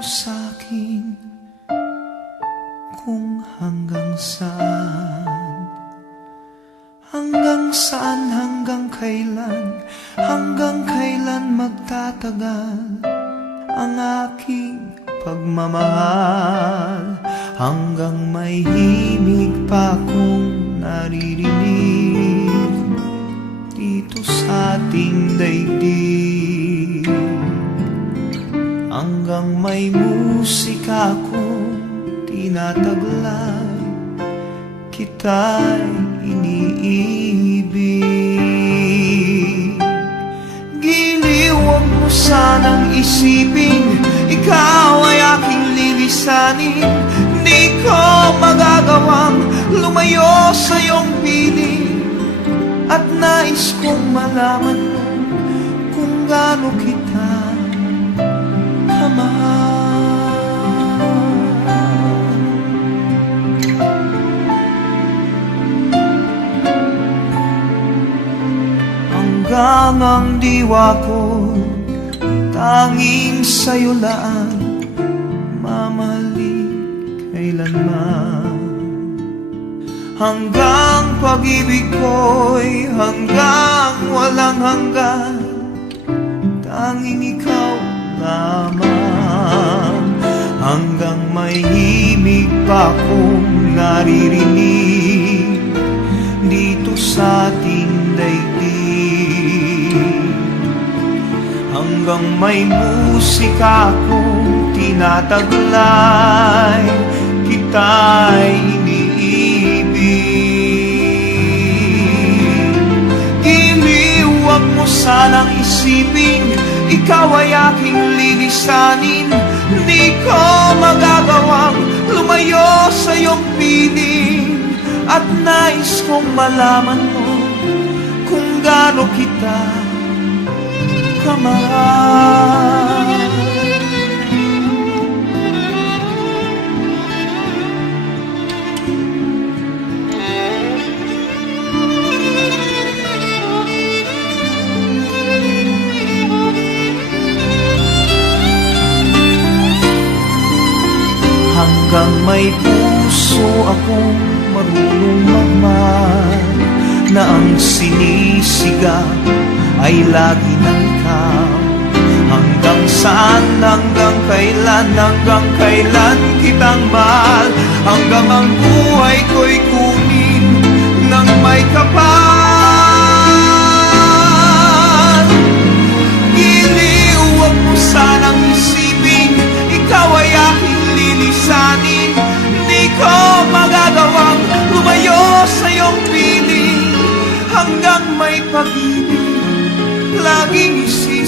sa'kin kung hanggang saan, hanggang kailan magtatagal ang aking pagmamahal, hanggang may himig pa kong naririnig dito sa ating daigdig, hanggang may musika kong tinataglay, kita'y iniibig. Giliw, huwag mo sanang isipin ikaw ay aking lilisanin. Di ko magagawang lumayo sa iyong piling, at nais kong malaman mo kung gaano kita kamahal. Hanggang ang diwa ko tanging sa'yo lang mamahalin kailanman, hanggang pag-ibig ko'y hanggang walang hanggan, tanging ikaw lamang, hanggang may himig pa kong naririnig dito sa ating daigdig, hanggang may musika kong tinataglay, kita'y iniibig. Giliw, huwag mo sanang isipin ikaw ay aking lilisanin. Di ko magagawang lumayo sa iyong piling, at nais kong malaman mo kung gaano kita kamahal. Hanggang may puso akong marunong magmahal, na ang sinisigaw ay lagi ng ikaw. Hanggang saan, hanggang kailan kitang mahal, hanggang ang buhay ko'y kunin ng may kapal. Giliw, huwag mo sanang isipin ikaw ay aking lilisanin. Di ko magagawang lumayo sa iyong piling, hanggang may pag-ibig laging isipin